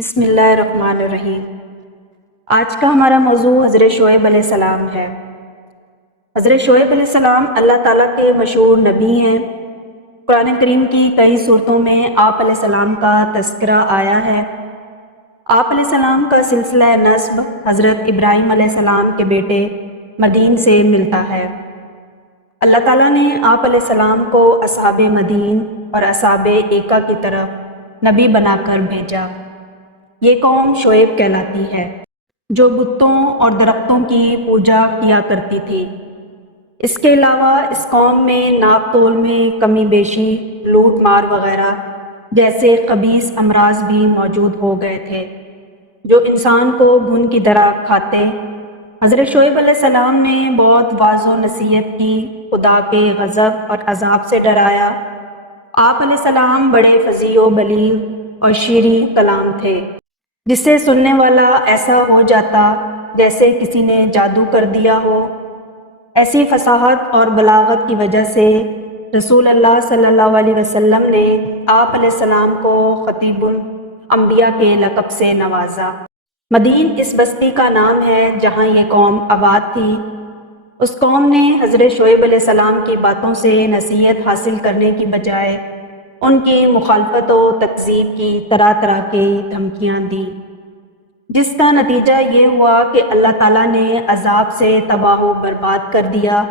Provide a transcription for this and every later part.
بسم اللہ الرحمن الرحیم۔ آج کا ہمارا موضوع حضرت شعیب علیہ السلام ہے۔ حضرت شعیب علیہ السلام اللہ تعالیٰ کے مشہور نبی ہیں۔ قرآن کریم کی کئی صورتوں میں آپ علیہ السلام کا تذکرہ آیا ہے۔ آپ علیہ السلام کا سلسلہ نسب حضرت ابراہیم علیہ السلام کے بیٹے مدین سے ملتا ہے۔ اللہ تعالیٰ نے آپ علیہ السلام کو اصحاب مدین اور اصحاب ایکا کی طرف نبی بنا کر بھیجا۔ یہ قوم شعیب کہلاتی ہے، جو بتوں اور درختوں کی پوجا کیا کرتی تھی۔ اس کے علاوہ اس قوم میں ناپ تول میں کمی بیشی، لوٹ مار وغیرہ جیسے خبیث امراض بھی موجود ہو گئے تھے، جو انسان کو گھن کی طرح کھاتے۔ حضرت شعیب علیہ السلام نے بہت واعظ و نصیحت کی، خدا کے غضب اور عذاب سے ڈرایا۔ آپ علیہ السلام بڑے فصیح و بلیغ اور شیریں کلام تھے، جس سے سننے والا ایسا ہو جاتا جیسے کسی نے جادو کر دیا ہو۔ ایسی فصاحت اور بلاغت کی وجہ سے رسول اللہ صلی اللہ علیہ وسلم نے آپ علیہ السلام کو خطیب الانبیاء کے لقب سے نوازا۔ مدین اس بستی کا نام ہے جہاں یہ قوم آباد تھی۔ اس قوم نے حضرت شعیب علیہ السلام کی باتوں سے نصیحت حاصل کرنے کی بجائے ان کی مخالفت و تکذیب کی طرح طرح کی دھمکیاں دیں، جس کا نتیجہ یہ ہوا کہ اللہ تعالیٰ نے عذاب سے تباہ و برباد کر دیا۔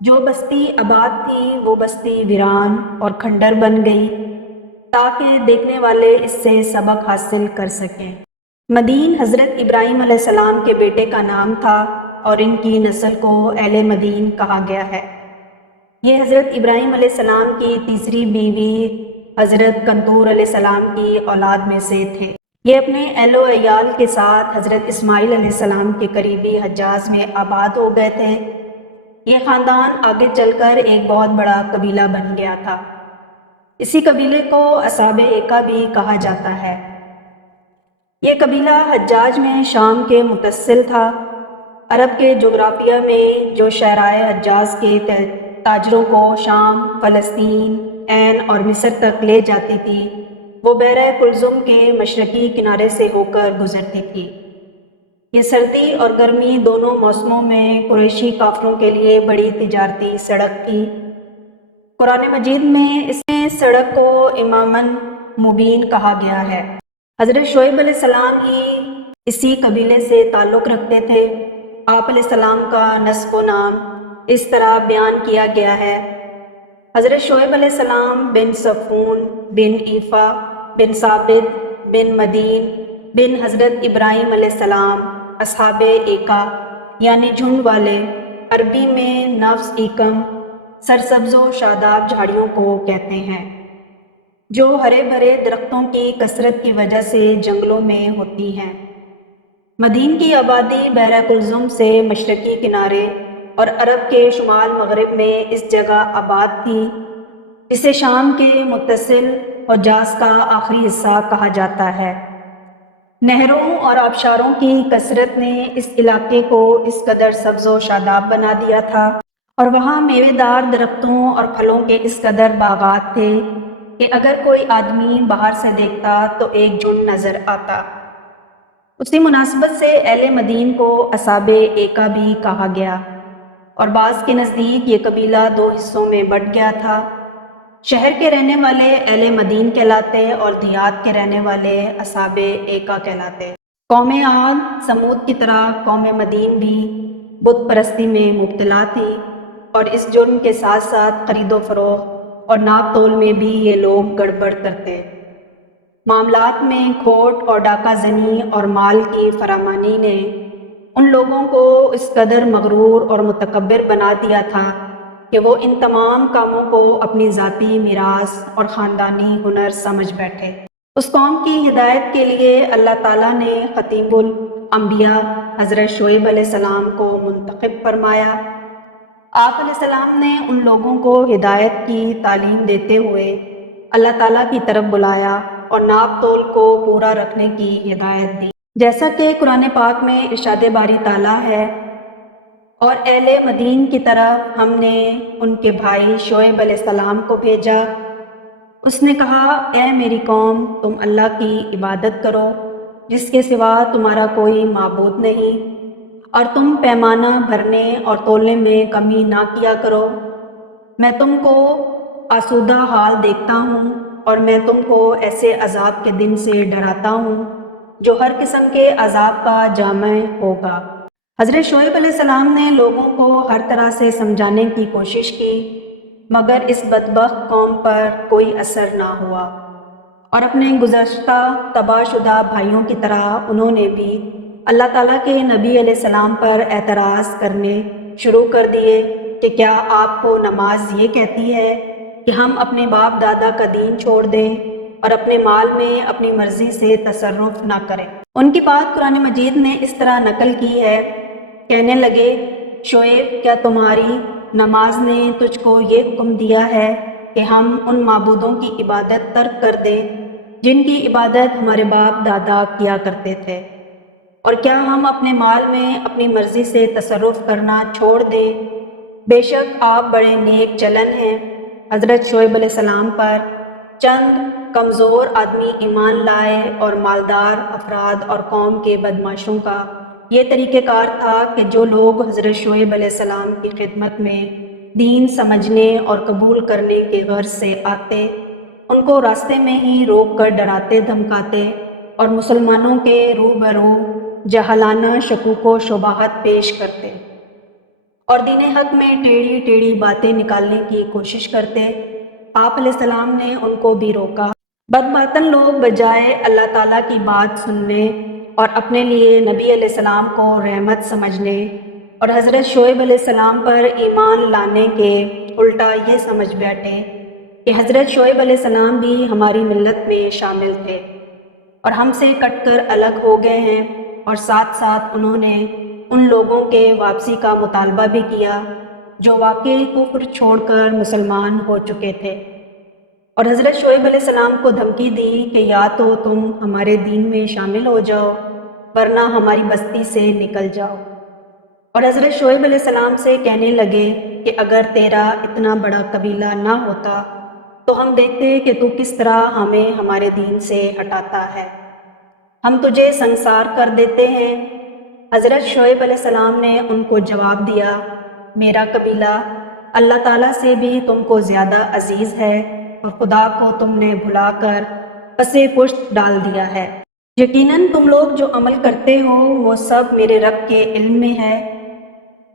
جو بستی آباد تھی وہ بستی ویران اور کھنڈر بن گئی، تاکہ دیکھنے والے اس سے سبق حاصل کر سکیں۔ مدین حضرت ابراہیم علیہ السلام کے بیٹے کا نام تھا اور ان کی نسل کو اہل مدین کہا گیا ہے۔ یہ حضرت ابراہیم علیہ السلام کی تیسری بیوی حضرت کنطور علیہ السلام کی اولاد میں سے تھے۔ یہ اپنے اہل و عیال کے ساتھ حضرت اسماعیل علیہ السلام کے قریبی حجاز میں آباد ہو گئے تھے۔ یہ خاندان آگے چل کر ایک بہت بڑا قبیلہ بن گیا تھا۔ اسی قبیلے کو اصحاب ایکا بھی کہا جاتا ہے۔ یہ قبیلہ حجاج میں شام کے متصل تھا۔ عرب کے جغرافیہ میں جو شہرائے حجاز کے تاجروں کو شام، فلسطین، عین اور مصر تک لے جاتی تھی، وہ بحر کلثم کے مشرقی کنارے سے ہو کر گزرتی تھی۔ یہ سردی اور گرمی دونوں موسموں میں قریشی کافروں کے لیے بڑی تجارتی سڑک تھی۔ قرآن مجید میں اس سڑک کو اماماً مبین کہا گیا ہے۔ حضرت شعیب علیہ السلام ہی اسی قبیلے سے تعلق رکھتے تھے۔ آپ علیہ السلام کا نسب و نام اس طرح بیان کیا گیا ہے: حضرت شعیب علیہ السلام بن صفون بن ایفا بن ثابت بن مدین بن حضرت ابراہیم علیہ السلام، اصحاب ایکا یعنی جھنڈ والے، عربی میں نفس ایکم سرسبز و شاداب جھاڑیوں کو کہتے ہیں، جو ہرے بھرے درختوں کی کثرت کی وجہ سے جنگلوں میں ہوتی ہیں۔ مدین کی آبادی بحر کلثم سے مشرقی کنارے اور عرب کے شمال مغرب میں اس جگہ آباد تھی، جسے شام کے متصل حجاز کا آخری حصہ کہا جاتا ہے۔ نہروں اور آبشاروں کی کثرت نے اس علاقے کو اس قدر سبز و شاداب بنا دیا تھا، اور وہاں میوے دار درختوں اور پھلوں کے اس قدر باغات تھے کہ اگر کوئی آدمی باہر سے دیکھتا تو ایک جھنڈ نظر آتا۔ اسی مناسبت سے اہل مدین کو اصحاب ایکا بھی کہا گیا، اور بعض کے نزدیک یہ قبیلہ دو حصوں میں بٹ گیا تھا۔ شہر کے رہنے والے اہل مدین کہلاتے اور دیہات کے رہنے والے اصحاب ایکا کہلاتے۔ قوم عاد سمود کی طرح قوم مدین بھی بت پرستی میں مبتلا تھی، اور اس جرم کے ساتھ ساتھ خرید و فروخت اور ناپ تول میں بھی یہ لوگ گڑبڑ کرتے۔ معاملات میں کھوٹ اور ڈاکہ زنی اور مال کی فراوانی نے ان لوگوں کو اس قدر مغرور اور متکبر بنا دیا تھا کہ وہ ان تمام کاموں کو اپنی ذاتی میراث اور خاندانی ہنر سمجھ بیٹھے۔ اس قوم کی ہدایت کے لیے اللہ تعالیٰ نے خطیب الانبیاء حضرت شعیب علیہ السلام کو منتخب فرمایا۔ آپ علیہ السلام نے ان لوگوں کو ہدایت کی تعلیم دیتے ہوئے اللہ تعالیٰ کی طرف بلایا اور ناپ تول کو پورا رکھنے کی ہدایت دی، جیسا کہ قرآن پاک میں ارشاد باری تعالیٰ ہے: اور اہل مدین کی طرف ہم نے ان کے بھائی شعیب علیہ السلام کو بھیجا، اس نے کہا، اے میری قوم، تم اللہ کی عبادت کرو جس کے سوا تمہارا کوئی معبود نہیں، اور تم پیمانہ بھرنے اور تولنے میں کمی نہ کیا کرو۔ میں تم کو آسودہ حال دیکھتا ہوں، اور میں تم کو ایسے عذاب کے دن سے ڈراتا ہوں جو ہر قسم کے عذاب کا جامع ہوگا۔ حضرت شعیب علیہ السلام نے لوگوں کو ہر طرح سے سمجھانے کی کوشش کی، مگر اس بدبخت قوم پر کوئی اثر نہ ہوا، اور اپنے گزشتہ تباہ شدہ بھائیوں کی طرح انہوں نے بھی اللہ تعالیٰ کے نبی علیہ السلام پر اعتراض کرنے شروع کر دیے کہ کیا آپ کو نماز یہ کہتی ہے کہ ہم اپنے باپ دادا کا دین چھوڑ دیں اور اپنے مال میں اپنی مرضی سے تصرف نہ کریں؟ ان کی بات قرآن مجید نے اس طرح نقل کی ہے، کہنے لگے، شعیب، کیا تمہاری نماز نے تجھ کو یہ حکم دیا ہے کہ ہم ان معبودوں کی عبادت ترک کر دیں جن کی عبادت ہمارے باپ دادا کیا کرتے تھے؟ اور کیا ہم اپنے مال میں اپنی مرضی سے تصرف کرنا چھوڑ دیں؟ بے شک آپ بڑے نیک چلن ہیں۔ حضرت شعیب علیہ السلام پر چند کمزور آدمی ایمان لائے، اور مالدار افراد اور قوم کے بدماشوں کا یہ طریقہ کار تھا کہ جو لوگ حضرت شعیب علیہ السلام کی خدمت میں دین سمجھنے اور قبول کرنے کے غرض سے آتے، ان کو راستے میں ہی روک کر ڈراتے دھمکاتے اور مسلمانوں کے روبرو جاہلانہ شکوک و شبہات پیش کرتے اور دین حق میں ٹیڑھی ٹیڑھی باتیں نکالنے کی کوشش کرتے۔ آپ علیہ السلام نے ان کو بھی روکا۔ بدباطن لوگ بجائے اللہ تعالیٰ کی بات سننے اور اپنے لیے نبی علیہ السلام کو رحمت سمجھنے اور حضرت شعیب علیہ السلام پر ایمان لانے کے الٹا یہ سمجھ بیٹھے کہ حضرت شعیب علیہ السلام بھی ہماری ملت میں شامل تھے اور ہم سے کٹ کر الگ ہو گئے ہیں، اور ساتھ ساتھ انہوں نے ان لوگوں کے واپسی کا مطالبہ بھی کیا جو واقعی کفر چھوڑ کر مسلمان ہو چکے تھے، اور حضرت شعیب علیہ السلام کو دھمکی دی کہ یا تو تم ہمارے دین میں شامل ہو جاؤ ورنہ ہماری بستی سے نکل جاؤ، اور حضرت شعیب علیہ السلام سے کہنے لگے کہ اگر تیرا اتنا بڑا قبیلہ نہ ہوتا تو ہم دیکھتے کہ تو کس طرح ہمیں ہمارے دین سے ہٹاتا ہے، ہم تجھے سنسار کر دیتے ہیں۔ حضرت شعیب علیہ السلام نے ان کو جواب دیا، میرا قبیلہ اللہ تعالیٰ سے بھی تم کو زیادہ عزیز ہے، اور خدا کو تم نے بھلا کر پس پشت ڈال دیا ہے۔ یقیناً تم لوگ جو عمل کرتے ہو وہ سب میرے رب کے علم میں ہے۔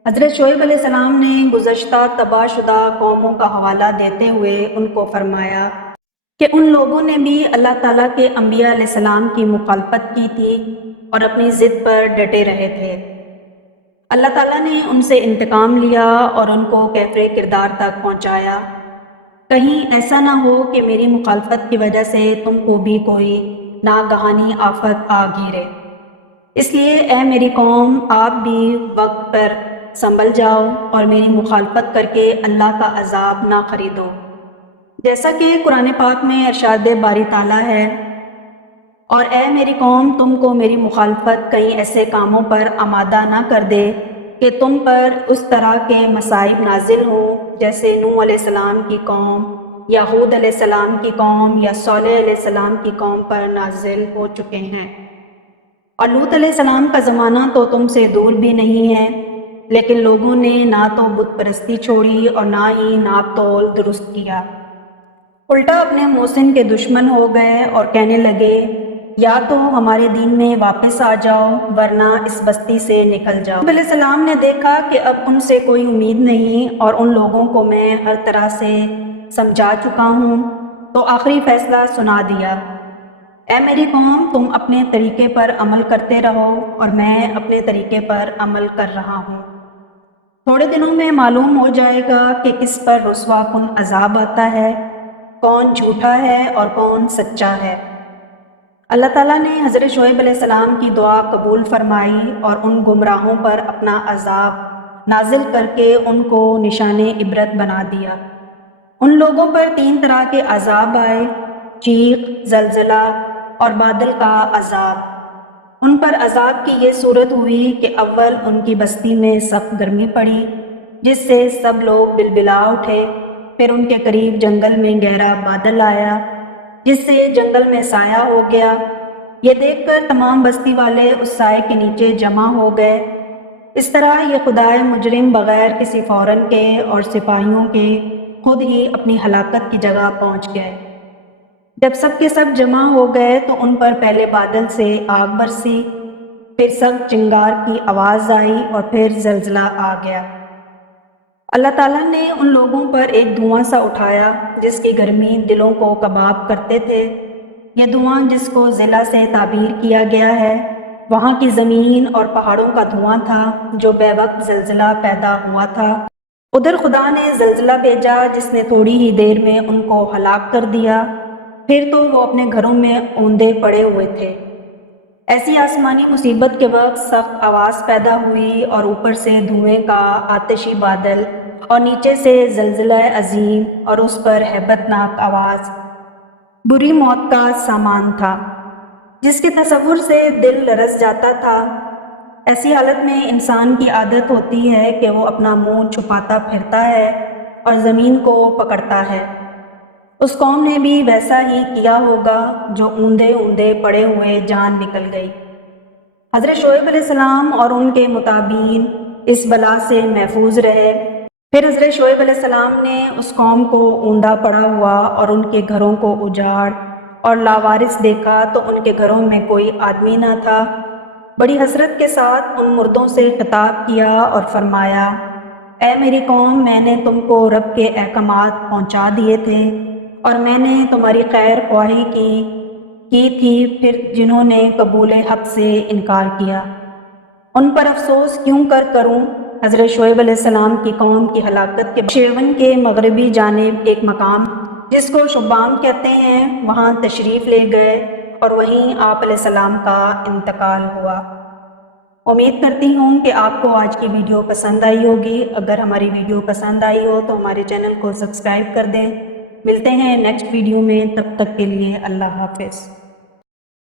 حضرت شعیب علیہ السلام نے گزشتہ تباہ شدہ قوموں کا حوالہ دیتے ہوئے ان کو فرمایا کہ ان لوگوں نے بھی اللہ تعالیٰ کے انبیاء علیہ السلام کی مخالفت کی تھی اور اپنی ضد پر ڈٹے رہے تھے۔ اللہ تعالیٰ نے ان سے انتقام لیا اور ان کو کیفر کردار تک پہنچایا۔ کہیں ایسا نہ ہو کہ میری مخالفت کی وجہ سے تم کو بھی کوئی ناگہانی آفت آ گھیرے، اس لیے اے میری قوم، آپ بھی وقت پر سنبھل جاؤ اور میری مخالفت کر کے اللہ کا عذاب نہ خریدو۔ جیسا کہ قرآن پاک میں ارشاد باری تعالیٰ ہے، اور اے میری قوم، تم کو میری مخالفت کئی ایسے کاموں پر آمادہ نہ کر دے کہ تم پر اس طرح کے مصائب نازل ہوں جیسے نوح علیہ السلام کی قوم یا ہود علیہ السلام کی قوم یا صالح علیہ السلام کی قوم پر نازل ہو چکے ہیں۔ اور لوط علیہ السلام کا زمانہ تو تم سے دور بھی نہیں ہے، لیکن لوگوں نے نہ تو بت پرستی چھوڑی اور نہ ہی ناپ تول درست کیا، الٹا اپنے محسن کے دشمن ہو گئے اور کہنے لگے یا تو ہمارے دین میں واپس آ جاؤ ورنہ اس بستی سے نکل جاؤ۔ علیہ السلام نے دیکھا کہ اب ان سے کوئی امید نہیں اور ان لوگوں کو میں ہر طرح سے سمجھا چکا ہوں، تو آخری فیصلہ سنا دیا، اے میری قوم، تم اپنے طریقے پر عمل کرتے رہو اور میں اپنے طریقے پر عمل کر رہا ہوں۔ تھوڑے دنوں میں معلوم ہو جائے گا کہ کس پر رسوا کن عذاب آتا ہے، کون جھوٹا ہے اور کون سچا ہے۔ اللہ تعالیٰ نے حضرت شعیب علیہ السلام کی دعا قبول فرمائی اور ان گمراہوں پر اپنا عذاب نازل کر کے ان کو نشان عبرت بنا دیا۔ ان لوگوں پر 3 طرح کے عذاب آئے، چیخ، زلزلہ اور بادل کا عذاب۔ ان پر عذاب کی یہ صورت ہوئی کہ اول ان کی بستی میں سخت گرمی پڑی جس سے سب لوگ بلبلا اٹھے، پھر ان کے قریب جنگل میں گہرا بادل آیا جس سے جنگل میں سایہ ہو گیا۔ یہ دیکھ کر تمام بستی والے اس سائے کے نیچے جمع ہو گئے۔ اس طرح یہ خدائے مجرم بغیر کسی فوراً کے اور سپاہیوں کے خود ہی اپنی ہلاکت کی جگہ پہنچ گئے۔ جب سب کے سب جمع ہو گئے تو ان پر پہلے بادل سے آگ برسی، پھر سخت چنگار کی آواز آئی اور پھر زلزلہ آ گیا۔ اللہ تعالیٰ نے ان لوگوں پر ایک دھواں سا اٹھایا جس کی گرمی دلوں کو کباب کرتے تھے۔ یہ دھواں جس کو ضلع سے تعبیر کیا گیا ہے وہاں کی زمین اور پہاڑوں کا دھواں تھا جو بے وقت زلزلہ پیدا ہوا تھا۔ ادھر خدا نے زلزلہ بھیجا جس نے تھوڑی ہی دیر میں ان کو ہلاک کر دیا، پھر تو وہ اپنے گھروں میں اوندے پڑے ہوئے تھے۔ ایسی آسمانی مصیبت کے وقت سخت آواز پیدا ہوئی اور اوپر سے دھوئیں کا آتشی بادل اور نیچے سے زلزلہ عظیم اور اس پر ہیبت ناک آواز بری موت کا سامان تھا جس کے تصور سے دل لرز جاتا تھا۔ ایسی حالت میں انسان کی عادت ہوتی ہے کہ وہ اپنا منہ چھپاتا پھرتا ہے اور زمین کو پکڑتا ہے۔ اس قوم نے بھی ویسا ہی کیا ہوگا جو اوندے اوندے پڑے ہوئے جان نکل گئی۔ حضرت شعیب علیہ السلام اور ان کے متابعین اس بلا سے محفوظ رہے۔ پھر حضرت شعیب علیہ السلام نے اس قوم کو اوندا پڑا ہوا اور ان کے گھروں کو اجاڑ اور لاوارث دیکھا تو ان کے گھروں میں کوئی آدمی نہ تھا۔ بڑی حسرت کے ساتھ ان مردوں سے خطاب کیا اور فرمایا، اے میری قوم، میں نے تم کو رب کے احکامات پہنچا دیے تھے اور میں نے تمہاری خیر خواہی کی تھی، پھر جنہوں نے قبول حق سے انکار کیا ان پر افسوس کیوں کروں۔ حضرت شعیب علیہ السلام کی قوم کی ہلاکت کے شیون کے مغربی جانب ایک مقام جس کو شبام کہتے ہیں وہاں تشریف لے گئے اور وہیں آپ علیہ السلام کا انتقال ہوا۔ امید کرتی ہوں کہ آپ کو آج کی ویڈیو پسند آئی ہوگی۔ اگر ہماری ویڈیو پسند آئی ہو تو ہمارے چینل کو سبسکرائب کر دیں۔ ملتے ہیں نیکسٹ ویڈیو میں، تب تک کے لیے اللہ حافظ۔